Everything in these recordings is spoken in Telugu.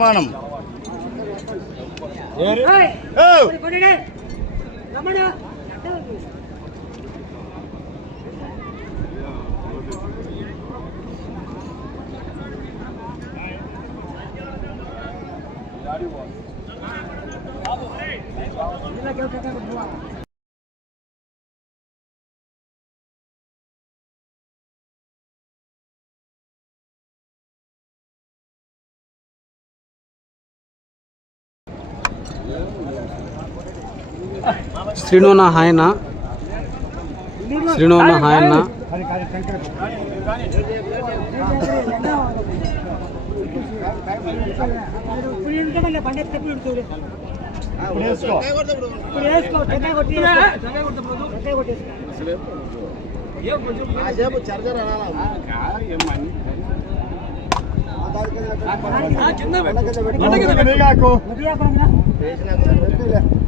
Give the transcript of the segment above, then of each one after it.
మనం శ్రీనున హాయన శ్రీనున హాయన్న నీగాకు. ఆ,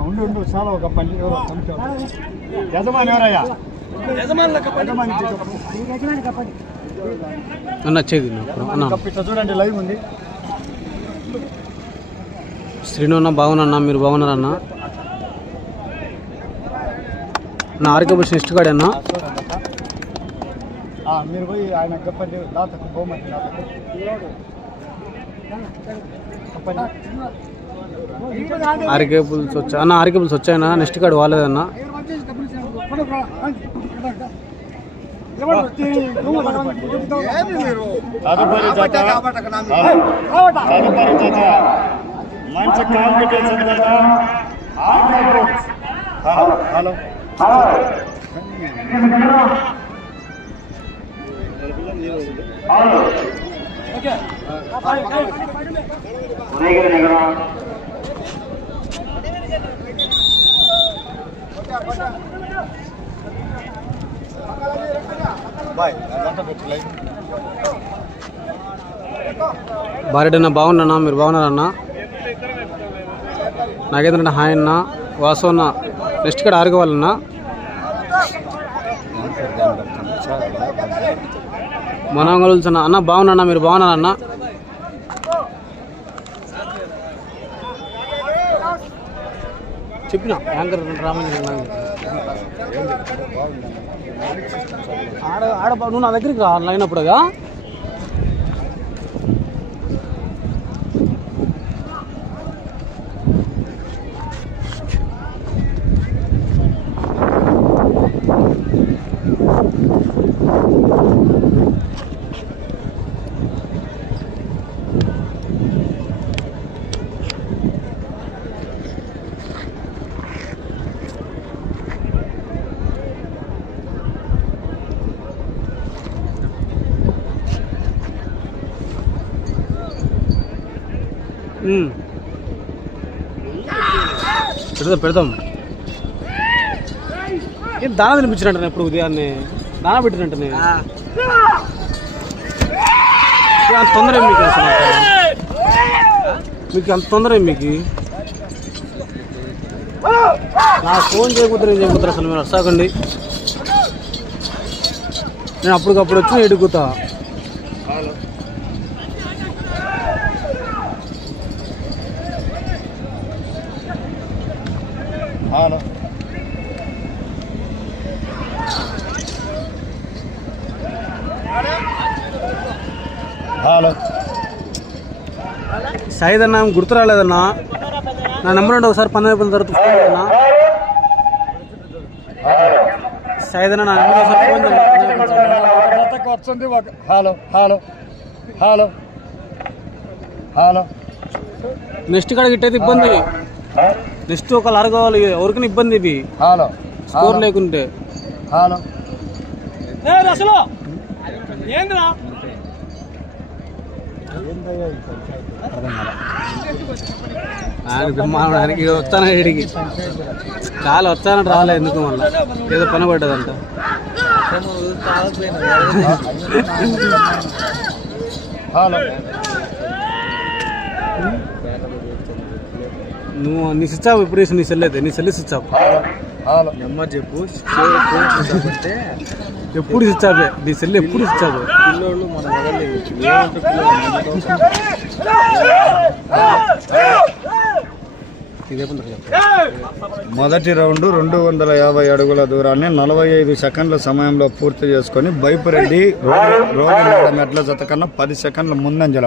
ఉండు ఉండు. చాలా ఒక కొంచెం. యజమాని ఎవరయ్యా. అన్న అన్న చూడండి లైవ్ ఉంది. శ్రీనున్న బాగున్నా మీరు బాగున్నారన్న నా ఆరోగ్య ఇష్టం అన్న ఆ, మీరు పోయి ఆయన చెప్పండి దాతకు బహుమతి దాతకు చెప్పండి ఆరోగ్య వచ్చా అన్న ఆరోగ్య పులుసు నెక్స్ట్ కార్డు వాలేదన్న తదుపరి మంచి కాంపిటీషన్ జత హలో ఓకే బాయ్ అదంతా పెట్టు లైవ్ భార్యడన్న బాగున్నా మీరు బాగున్నారన్న నాగేంద్రన్న హాయ్ అన్న. వాసు అన్న నెక్స్ట్ కార్డు ఆరుకోవాలన్నా మన అన్న బాగున్నా మీరు బాగున్నారన్నా చెప్పిన యాంకర్ రామలింగ ఆడ ఆడ బా- నువ్వు నా దగ్గరికి రా లైన్ అప్పుడుగా ఉమ్. పెడదాం పెడదాం. ఏం దానా తినిపించినట్టు ఇప్పుడు ఉదయాన్నే? దానా అంత తొందర మీకు అసలు? మీకు అంత తొందర మీకు? నా ఫోన్ చేయకపోతే నేను చేయకపోతారు అసలు మీరు వస్తాకండి నేను అప్పటికప్పుడు వచ్చి ఎడుగుతా. హలో హలో సైద్ అన్న గుర్తు రాలేదన్నా? నా నెంబర్ ఉంటే ఒకసారి పన్నెండు అయిపోయిన తర్వాత ఫోన్ చేయనా? సైద్ అన్న నా నెంబర్ ఒకసారి phone hello hello hello hello next కాడ గిట్టయితే ఇబ్బంది. నెక్స్ట్ ఒక లారీ కావాలి. ఎవరికైనా ఇబ్బంది ఇది హలో స్కోర్ లేకుంటే. హలో అసలు బ్రహ్మాండానికి వస్తాను ఇడికి చాలా వస్తానంటే రాలే ఎందుకు మళ్ళీ? ఏదో పని పడ్డదంట. హలో నువ్వు నీ స్విచ్ ఆఫ్ ఎప్పుడు వేసి నీ సెల్ అయితే. నీ సెల్ స్విచ్ ఆఫ్. నెమ్మది చెప్పు ఎప్పుడు స్విచ్ ఆఫ్? నీ సెల్ ఎప్పుడు స్విచ్ ఆఫ్? పిల్లోళ్ళు మన మొదటి రౌండ్ రెండు వందల యాభై అడుగుల దూరాన్ని నలభై ఐదు సెకండ్ల సమయంలో పూర్తి చేసుకొని బైపురెడ్డి రోడ్డు మెట్ల జత కన్నా పది సెకండ్ల ముందంజల.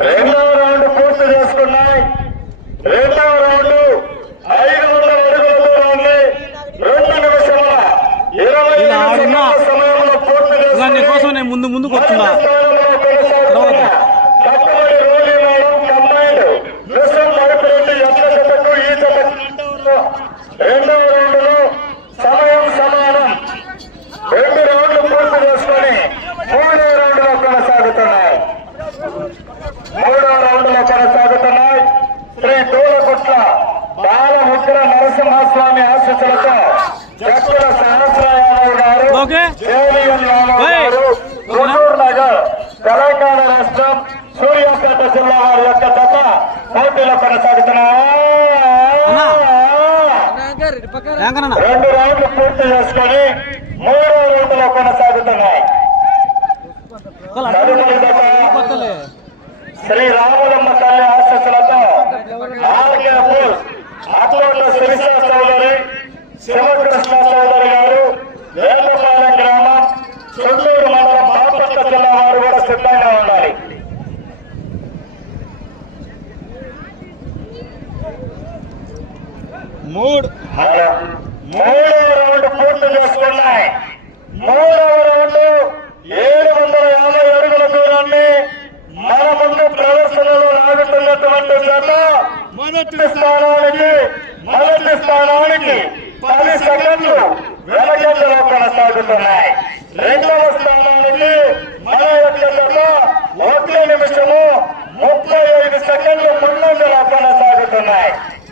రెండవ రౌండ్ పూర్తి చేసుకున్నాయి. రెండవ రౌండ్ ఐదు వందల అడుగుల దూరాన్ని రెండు నిమిషముల ఇరవై సమయంలో పూర్తి నీకోసం నేను ముందు ముందుకు వస్తున్నా. కట్టుబడి రోలీ మేడం జతకు ఈ జతకు రెండవ రౌండ్లో సమయం సమానం రెండు రౌండ్లు పూర్తి చేసుకొని మూడవ రౌండ్లో కొనసాగుతున్నాయి మూడవ రౌండ్లో కొనసాగుతున్నాయి. శ్రీ దూలకుట్ల బాలముద్ర నరసింహస్వామి ఆశీస్సులతో జక్కుల సహస్రయాదవ్ గారు జేవిఎన్. గారు గుంటూరు నగర్ తెలంగాణ రాష్ట్రం సూర్యాపేట జిల్లా వారి యొక్క జత పోటీలో కొనసాగుతున్నాయి. రెండు రౌండ్లు పూర్తి చేసుకొని మూడవ రౌండ్లో కొనసాగుతున్నాయి తదుపరి జత కొత్తలే శ్రీ రాములమ్మ తల్లి ఆశస్సులతో ఆర్కేపూర్ అట్లోట్ల శిరీష చౌదరి శివకృష్ణ చౌదరి గారు వేదపాలెం గ్రామం చుండూరు మండలం బాపట్ల జిల్లా వారు కూడా సిద్ధంగా ఉండాలి మూడు హలో. మూడవ రౌండ్ పూర్తి చేసుకున్నాయి మూడవ రౌండ్ ఏడు వందల యాభై అడుగుల దూరాన్ని మన ముందు ప్రదర్శనలో లాగుతున్నటువంటి జత మొదటి స్థానానికి మొదటి స్థానానికి పది సెకండ్లు వెనకంజలో కొనసాగుతున్నాయి రెండవ స్థానానికి మన యొక్క జత ఒకే నిమిషము ముప్పై ఐదు సెకండ్లు ముందంజలో కొనసాగుతున్నాయి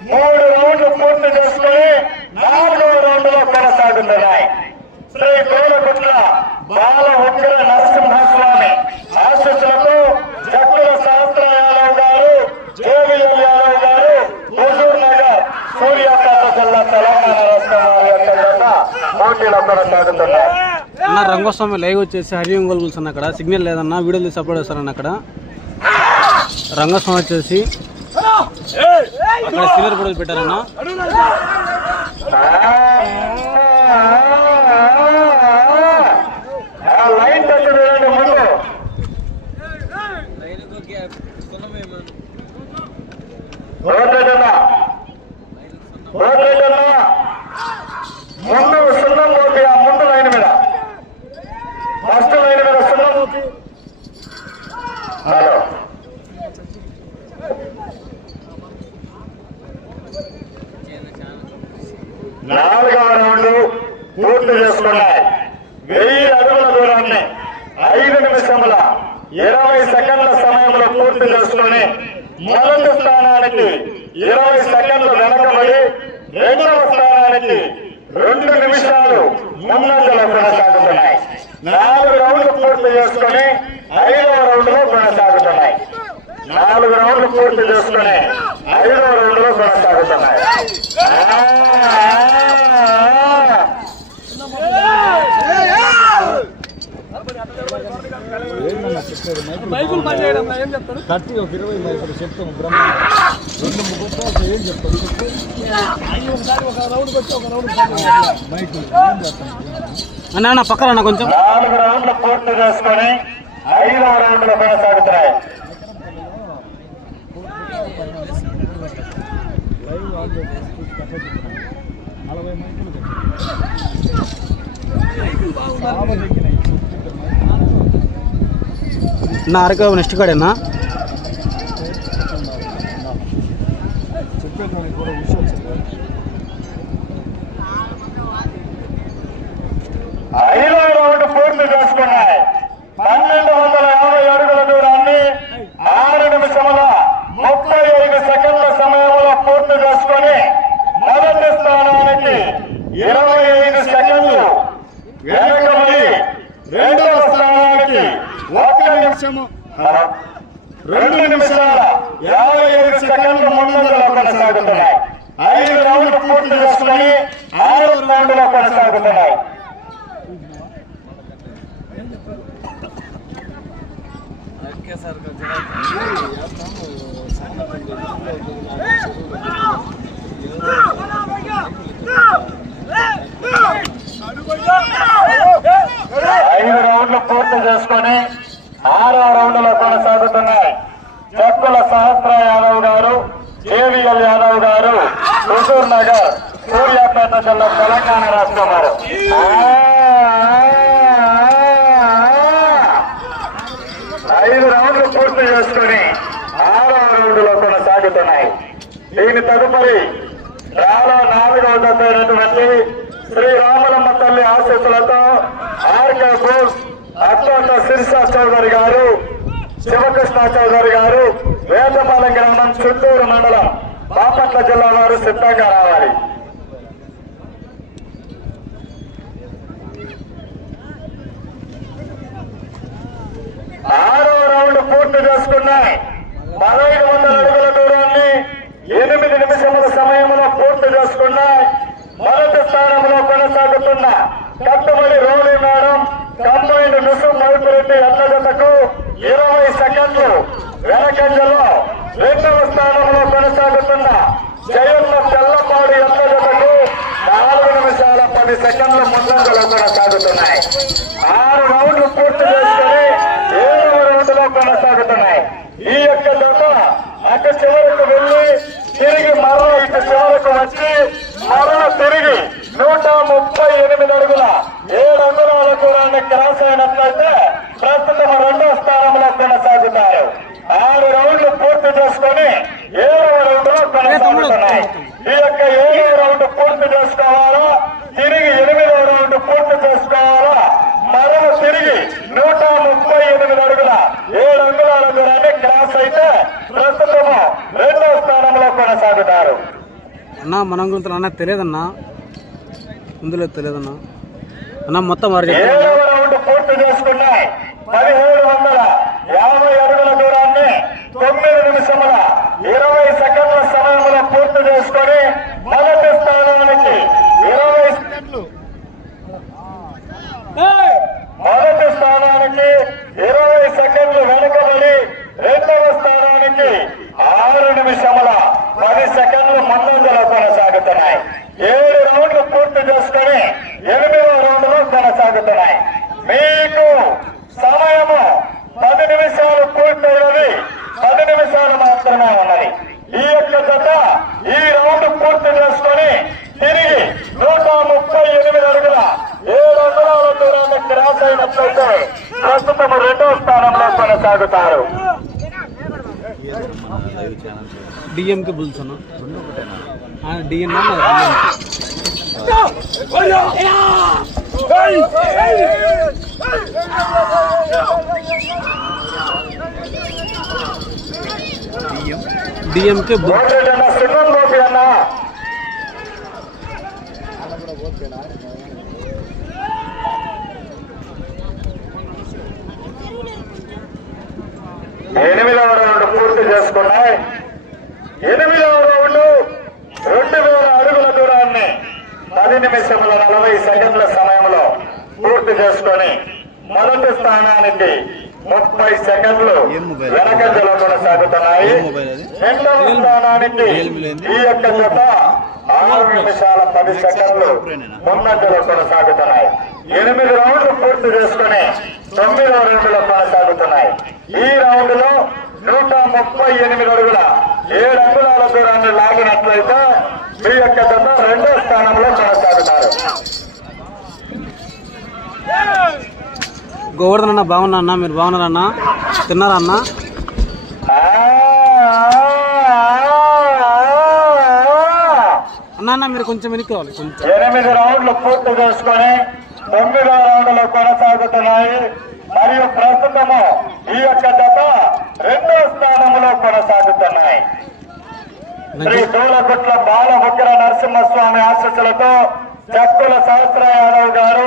మూడు రౌండ్లు పూర్తి చేసుకుని నాలుగవ రౌండ్లో శ్రీ బాల ఉగ్ర నరసింహస్వామి ఆశీస్సులతో జక్కుల శాస్త్ర యాదవ్ గారు జేవిఎల్ యాదవ్ గారు హుజూర్ నగర్ సూర్యాపేట జిల్లా తెలంగాణ రాష్ట్రం వారి యొక్క జత పోటీలో కొనసాగుతున్నాయి అన్న రంగస్వామి లైవ్ వచ్చేసి హరి ఒంగోలు అక్కడ. సిగ్నల్ లేదన్నా వీడియోలు తీసి అప్లోడ్ చేస్తారన్న అక్కడ. రంగస్వామి వచ్చేసి అక్కడ సీనియర్ కూడా పెట్టారన్న. ఆ లైన్ టచ్ వేయండి ముందు. రోడ్లెడన్నా రోడ్లెడన్నా ముందు సున్నం మూర్తి ఆ ముందు లైన్ మీద ఫస్ట్ లైన్ మీద సున్నం మూర్తి హలో నాలుగవ రౌండ్ పూర్తి చేసుకున్నాయి వెయ్యి అడుగుల దూరాన్ని ఐదు నిమిషముల ఇరవై సెకండ్ల సమయంలో పూర్తి చేసుకుని మొదటి స్థానానికి ఇరవై సెకండ్లు వెనకబడి రెండవ స్థానానికి రెండు నిమిషాలు ముందంజలో కొనసాగుతున్నాయి నాలుగు రౌండ్లు పూర్తి చేసుకుని ఐదవ రౌండ్లో కొనసాగుతున్నాయి నాలుగు రౌండ్లు పూర్తి చేసుకుని ఐదవ రౌండ్లో కొనసాగుతున్నాయి కత్తి ఒక ఇరవై మైకులు చెప్తాము బ్రహ్మ రెండు ముగ్గురు ఏం చెప్తాను అన్న అన్న పక్కన అన్న కొంచెం. నాలుగు రౌండ్లు పూర్తి చేసుకొని ఐదవ రౌండ్లో నా అరకు నెక్స్ట్ కాడేనా ఐదు చేసుకున్నాయి. పన్నెండు వందల హుజూర్ నగర్. సూర్యాపేట జిల్లా తెలంగాణ రాష్ట్రం వారు. ఐదు రౌండ్లు పూర్తి చేసుకుని ఆరో రౌండ్లో కొనసాగుతున్నాయి. దీని తదుపరి రాలో నాలుగవ దశైనటువంటి శ్రీ రామలమ్మ తల్లి ఆశీస్సులతో ఆర్కే బోస్ అత్యంత శిర్షా చౌదరి గారు శివకృష్ణ చౌదరి గారు వేదపాలెం గ్రామం చిత్తూరు మండలం బాపట్ల జిల్లా వారు సిద్ధంగా రావాలి. ఆరో రౌండ్ పూర్తి చేసుకున్నాయి. పదహైదు వందల అడుగుల దూరాన్ని ఎనిమిది నిమిషముల సమయంలో పూర్తి చేసుకున్నాయి. మొదటి స్థానంలో కొనసాగుతున్న కట్టుబడి రోలి మేడం కంబైండ్ నుసు మైపురెడ్డి అన్నజతకు ఇరవై సెకండ్లు వెనకంజలో రెండవ స్థానంలో కొనసాగుతున్న జయన్న తెల్లపాడి ఎత్తగతకు నాలుగు నిమిషాల పది సెకండ్ల ముందంజలో కొనసాగుతున్నాయి ఆరు రౌండ్లు పూర్తి చేసుకుని ఏడవ రౌండ్లో కొనసాగుతున్నాయి. ఈ యొక్క జత అటు చివరకు వెళ్ళి తిరిగి మరో ఇటు చివరకు వచ్చి మరో తిరిగి నూట ముప్పై ఎనిమిది అడుగుల ఏడు అంగుళాల దూరాన్ని క్రాస్ అయినట్లయితే ప్రస్తుతం రెండో స్థానంలో కొనసాగుతారు. ఆరు రౌండ్లు పూర్తి చేసుకొని ఏడవ రౌండ్లో కొనసాగుతున్నాయి ఈ యొక్క ఏడవ రౌండ్ పూర్తి చేసుకోవాలా? తిరిగి ఎనిమిదవ రౌండ్ పూర్తి చేసుకోవాలా? మరో తిరిగి నూట ముప్పై ఎనిమిది అడుగుల ఏడు అంగుళాల దూరాన్ని క్రాస్ అయితే ప్రస్తుతము రెండో స్థానంలో కొనసాగుతారు. అన్న మనం గురించి అన్న తెలియదన్నా? ముందులో తెలియదన్నా? అన్న మొత్తం వారు రౌండ్ పూర్తి చేసుకున్నాయి పదిహేడు వందల యాభై అడుగుల దూరాన్ని తొమ్మిది నిమిషముల ఇరవై సెకండ్ల సమయంలో పూర్తి చేసుకొని మొదటి స్థానానికి ఇరవై సెకండ్లు మొదటి స్థానానికి ఇరవై సెకండ్లు వెనుకబడి రెండవ స్థానానికి ఆరు నిమిషముల పది సెకండ్లు ముందంజలో కొనసాగుతున్నాయి. ఏడు రౌండ్లు పూర్తి చేసుకుని ఎనిమిదవ రౌండ్లో కొనసాగుతున్నాయి. మీకు సమయము పది నిమిషాలు పూర్తయినది. పది నిమిషాలు మాత్రమే ఉన్నది. ఈ యొక్క జత ఈ రౌండ్ పూర్తి చేసుకొని తిరిగి నూట ముప్పై ఎనిమిది అడుగుల ఏడు అంగుళాల దూరాన్ని క్రాస్ అయినట్లయితే ప్రస్తుతం రెండో స్థానంలో కొనసాగుతారు. డిఎంకి బుల్స్ రెండు ఒకటేనా? డిఎంకే బుల్ గోపిరెడ్డి సింహం గోపి అన్న ఎనిమిదవ రౌండ్ పూర్తి చేసుకున్నాయి ఎనిమిదవ రౌండ్ రెండు వేల అడుగుల దూరాన్ని పది నిమిషముల నలభై సెకండ్ల సమయంలో పూర్తి చేసుకొని మొదటి స్థానానికి ముప్పై సెకండ్లు వెనక మొబైల్? వెనకంజలో కొనసాగుతున్నాయి రెండవ స్థానానికి ఈ యొక్క జత ఆరు నిమిషాల పది సెకండ్లు ముందంజలో కొనసాగుతున్నాయి ఎనిమిది రౌండ్లు పూర్తి చేసుకుని తొమ్మిదవ రౌండ్లో కొనసాగుతున్నాయి ఈ రౌండ్లో నూట ముప్పై ఎనిమిది అడుగుల ఏడు అంగుళాల దూరాన్ని లాగినట్లయితే మీ యొక్క జత రెండో స్థానంలో కొనసాగుతారు. గోవర్ధన్ అన్న బాగున్నా అన్న మీరు బాగున్నారా అన్న? తిన్నారా అన్న? అన్న మీరు కొంచెం వెనక్కి రావాలి కొంచెం. ఎనిమిది రౌండ్లు పూర్తి చేసుకొని తొమ్మిదవ రౌండ్లో కొనసాగుతున్నాయి. మరియు ప్రస్తుతము ఈ యొక్క జత రెండో స్థానంలో కొనసాగుతున్నాయి. శ్రీ దూలగుట్ల బాల ఉగ్ర నరసింహస్వామి ఆశస్సులతో చక్కుల సహస్ర యాదవ్ గారు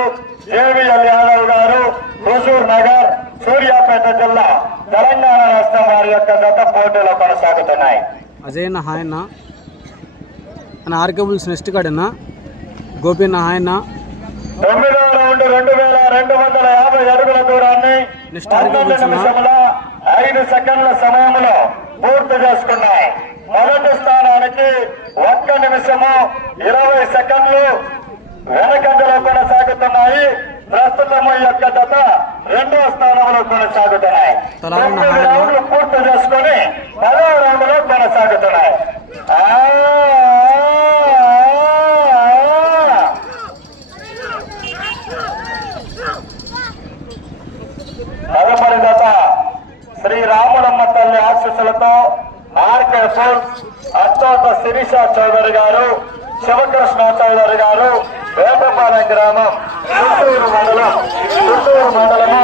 జేవిఎల్ యాదవ్ గారు హుజూర్ నగర్ సూర్యాపేట జిల్లా తెలంగాణ రాష్ట్రం వారి యొక్క గత పోటీలో కొనసాగుతున్నాయి. అజయ్ అన్న హాయ్ అన్న. అన్న ఆర్కేబుల్స్ నెక్స్ట్ కాడన్నా గోపి అన్న హాయ్ అన్న. తొమ్మిదవ రౌండ్ రెండు వేల రెండు వందల యాభై అడుగుల దూరాన్ని నెక్స్ట్ టార్గెట్ పన్నెండు వచ్చిందా? నిమిషముల ఐదు సెకండ్ల సమయంలో పూర్తి చేసుకున్నాయి మొదటి స్థానానికి ఒక్క నిమిషము ఇరవై సెకండ్లు వెనకంజలో కొనసాగుతున్నాయి. ప్రస్తుతం ఈ యొక్క జత రెండో స్థానంలో కొనసాగుతున్నాయి. తొమ్మిది. రౌండ్లు పూర్తి చేసుకుని పదవ రౌండ్లో కొనసాగుతున్నాయి ఆ, ఆ, ఆ. తదుపరి శ్రీ రాములమ్మ తల్లి ఆశీస్సులతో ఆర్కే ఫుడ్స్ అత్తాత శిరీష చౌదరి గారు శివకృష్ణ చౌదరి గారు వేపపాలెం గ్రామం గుంటూరు మండలం గుంటూరు మండలము.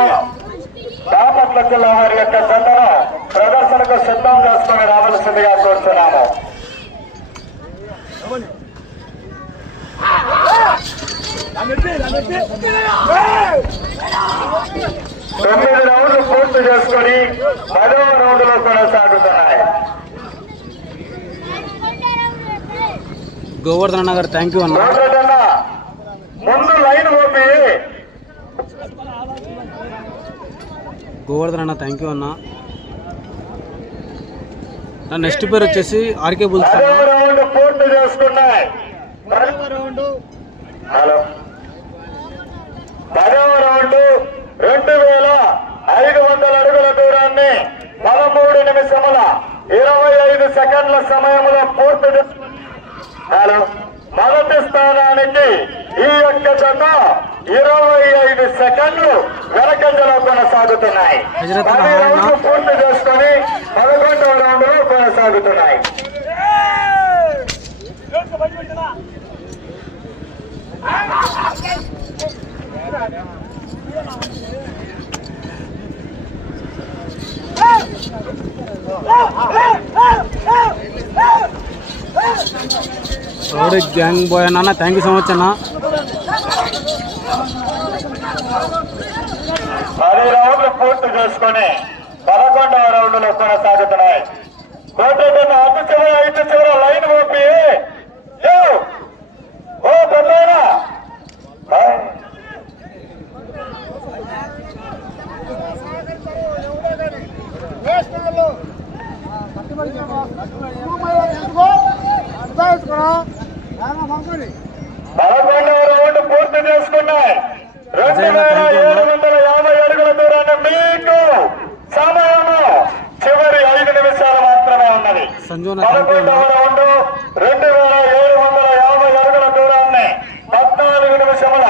బాపట్ల జిల్లా వారి యొక్క జతను ప్రదర్శనకు సిద్ధం చేసుకుని రావాల్సిందిగా కోరుతున్నాము. తొమ్మిది రౌండ్లు పూర్తి చేసుకుని పదవ రౌండ్లో కొనసాగుతున్నాయి గోవర్ధన్ అన్న గారు థ్యాంక్ యూ అన్న ముందు లైన్ ఓపి. గోవర్ధన్ అన్న థ్యాంక్ యూ అన్న. నా నెక్స్ట్ పేరు వచ్చేసి ఆర్కే బుల్స్ పదవ అన్న రౌండ్ పూర్తి చేసుకున్నాయి. పదవ రౌండ్. హలో. పదవ రౌండ్ రెండు వేల ఐదు వందల అడుగుల దూరాన్ని పదమూడు నిమిషముల ఇరవై ఐదు సెకండ్ల సమయంలో పూర్తి హలో. మొదటి స్థానానికి ఈ యొక్క జత ఇరవై ఐదు సెకండ్లు వెనకంజలో కొనసాగుతున్నాయి. పది. రౌండ్లు పూర్తి చేసుకొని పదకొండవ రౌండ్లో కొనసాగుతున్నాయి. రౌడీ గ్యాంగ్ బాయ్ అన్న థ్యాంక్ యూ సో మచ్ అన్న. పది రౌండ్లు పూర్తి చేసుకొని పదకొండవ రౌండ్లో కొనసాగుతున్నాయి కోటేట అటు చివర ఇటు చివర లైన్ ఓపి యో! ఓ పెద్దయినా పదకొండవ రౌండ్ పూర్తి చేసుకున్నాయి రెండు వేల ఏడు వందల యాభై అడుగుల దూరాన్ని మీకు సమయము చివరి ఐదు నిమిషాలు మాత్రమే ఉన్నది సంజు అన్న థ్యాంక్ యూ పదకొండవ అన్న రౌండ్ రెండు వేల ఏడు వందల యాభై అడుగుల దూరాన్ని పద్నాలుగు నిమిషముల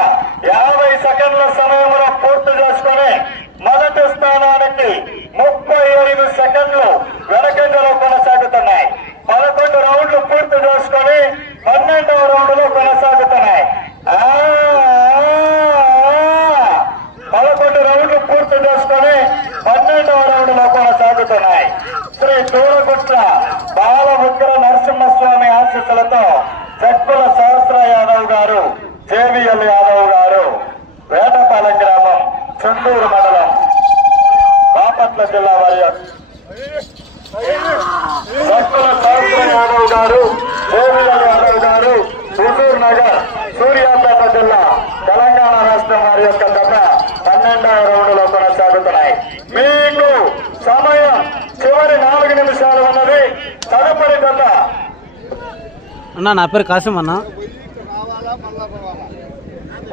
యాభై సెకండ్ల సమయంలో పూర్తి చేసుకుని మొదటి స్థానానికి ముప్పై ఐదు సెకండ్లు వెనకంజలో కొనసాగుతున్నాయి పదకొండు రౌండ్లు పూర్తి చేసుకొని పన్నెండవ రౌండ్లో కొనసాగుతున్నాయి ఆ, ఆ, ఆ. పదకొండు రౌండ్లు పూర్తి చేసుకొని పన్నెండవ రౌండ్లో కొనసాగుతున్నాయి శ్రీ తూరగుట్ల బాల ఉగ్ర నరసింహస్వామి ఆశీస్సులతో చెక్కుల సహస్ర యాదవ్ గారు జేవిఎల్ యాదవ్ గారు వేటపాలెం గ్రామం చుండూరు మండలం బాపట్ల జిల్లా వారి చెక్కుల సహస్ర యాదవ్ గారు జేవిఎల్ యాదవ్ గారు హుజూర్ నగర్ సూర్యాపేట జిల్లా తెలంగాణ రాష్ట్రం వారి యొక్క దశ పన్నెండవ రౌండ్లో కొనసాగుతున్నాయి మీకు సమయం చివరి నాలుగు నిమిషాలు ఉన్నది తదుపరి దశ అన్న నా పేరు కాసిం అన్న.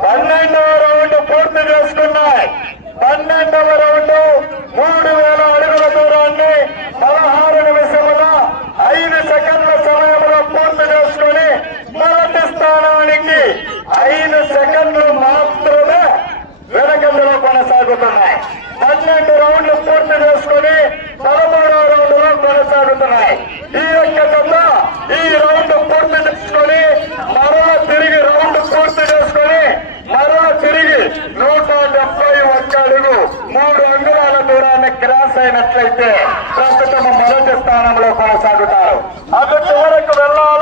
పన్నెండవ రౌండ్ పూర్తి చేసుకున్నాయి. పన్నెండవ రౌండ్ మూడు వేల అడుగుల దూరాన్ని పదహారు నిమిషముల ఐదు సెకండ్ల సమయంలో పూర్తి చేసుకుని మొదటి స్థానానికి ఐదు సెకండ్లు మాత్రమే వెనకంజలో కొనసాగుతున్నాయి. పన్నెండు రౌండ్లు పూర్తి చేసుకుని పదమూడవ రౌండ్ కొనసాగుతున్నాయి. ఈ యొక్క జత ఈ రౌండ్ పూర్తి చేసుకుని మరలా తిరిగి రౌండ్ పూర్తి చేసుకుని మరలా తిరిగి నూట డెబ్బై ఒక్క అడుగు మూడు అంగుళాల దూరాన్ని క్రాస్ అయినట్లయితే ప్రస్తుతం మొదటి స్థానంలో కొనసాగుతారు. అటు చివరకు వెళ్ళాలి.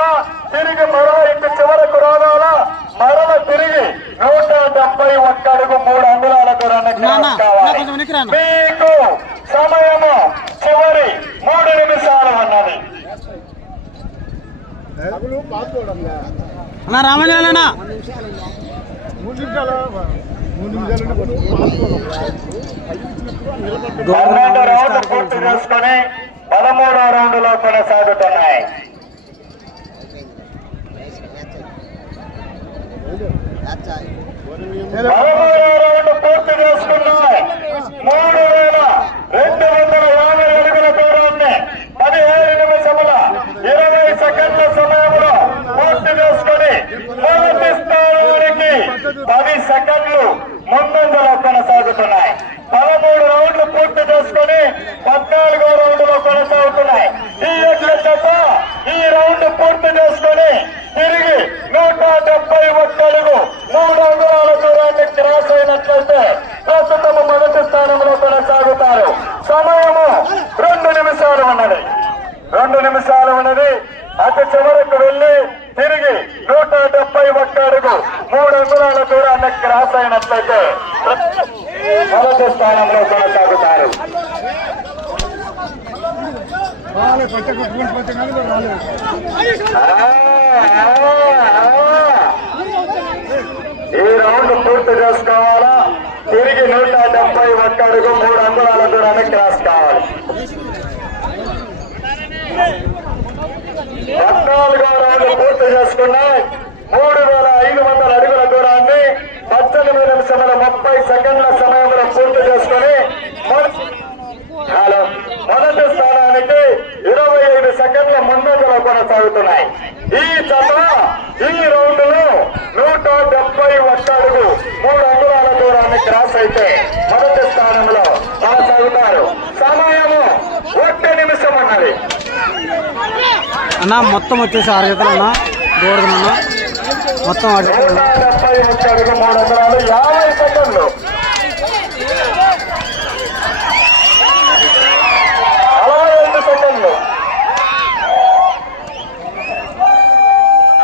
Yeah. క్రాస్ అయినట్లయితే మొదటి స్థానంలో కొనసాగుతారు. ఈ రౌండ్ పూర్తి చేసుకోవాలా? తిరిగి నూట డెబ్బై ఒక్క అడుగు మూడు అంగుళాల దూరాన్ని క్రాస్ కావాలి పద్నాలుగో రౌండ్ పూర్తి చేసుకున్నాయి మూడు వేల ఐదు వందల అడుగుల దూరాన్ని పద్దెనిమిది నిమిషముల ముప్పై సెకండ్ల సమయంలో పూర్తి చేసుకుని మొదటి హలో మొదటి స్థానానికి ఇరవై ఐదు సెకండ్ల ముందంజలో కొనసాగుతున్నాయి. ఈ జత ఈ రౌండ్లో నూట డెబ్బై ఒక్క అడుగు మూడు అంగుళాల దూరాన్ని క్రాస్ అయితే మొదటి స్థానంలో కొనసాగుతారు. సమయము ఒక్క నిమిషం అన్నది అన్న మొత్తం వచ్చేసి ఆరు జతలు అన్న. మొత్తం అడుగు మూడు అంగుళాలు యాభై సెకండ్లు నలభై ఐదు సెకండ్లు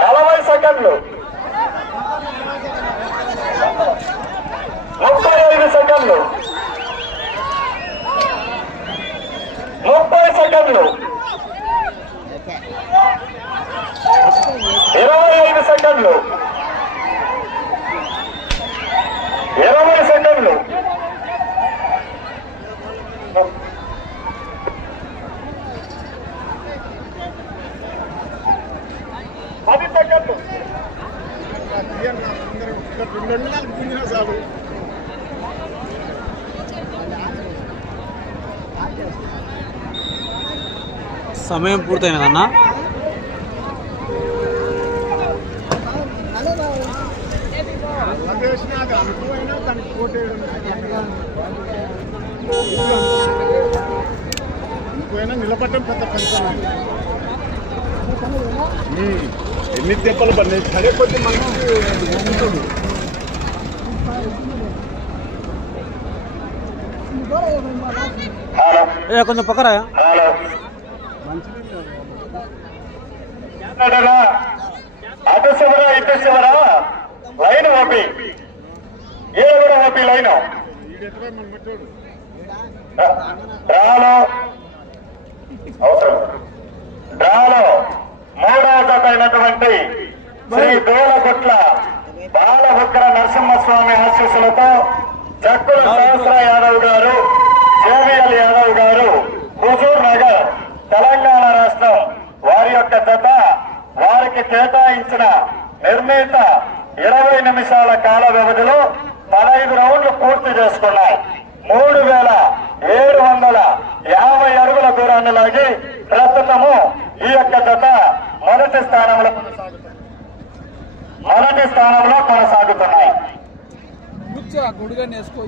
నలభై సెకండ్లు ముప్పై ఐదు సెకండ్లు ముప్పై సెకండ్లు ఇరవై ఐదు సెకండ్లు ఇరవై సెకండ్లు పది సెకండ్లు సమయం పూర్తయినదన్న నిలబడటం పెద్ద పరిశ్రమ ఎన్ని దెబ్బలు పడినాయి సరే కొద్ది మనకి ఉంటుంది కొంచెం పక్కరా హలో ఏంటంటేనా? అటు చివర ఇటు చివర లైన్ ఓపి ఈడ కూడా ఓపి లైన్ డ్రాలో. అవసరం. డ్రాలో మూడవ జత అయినటువంటి శ్రీ దోలగుట్ల బాలభుక్ర నరసింహస్వామి ఆశీస్సులతో చక్కుల సహస్ర యాదవ్ గారు జేవిఎల్ యాదవ్ గారు హుజూర్ నగర్ తెలంగాణ రాష్ట్రం వారి యొక్క జత వారికి కేటాయించిన నిర్ణీత ఇరవై నిమిషాల కాల వ్యవధిలో పదహైదు రౌండ్లు పూర్తి చేసుకున్నాయి. మూడు వేల ఏడు వందల యాభై అడుగుల దూరాన్ని లాగి ప్రస్తుతము ఈ యొక్క జత మొదటి స్థానంలో మొదటి స్థానంలో కొనసాగుతున్నాయి. గుడిగా నేర్చుకో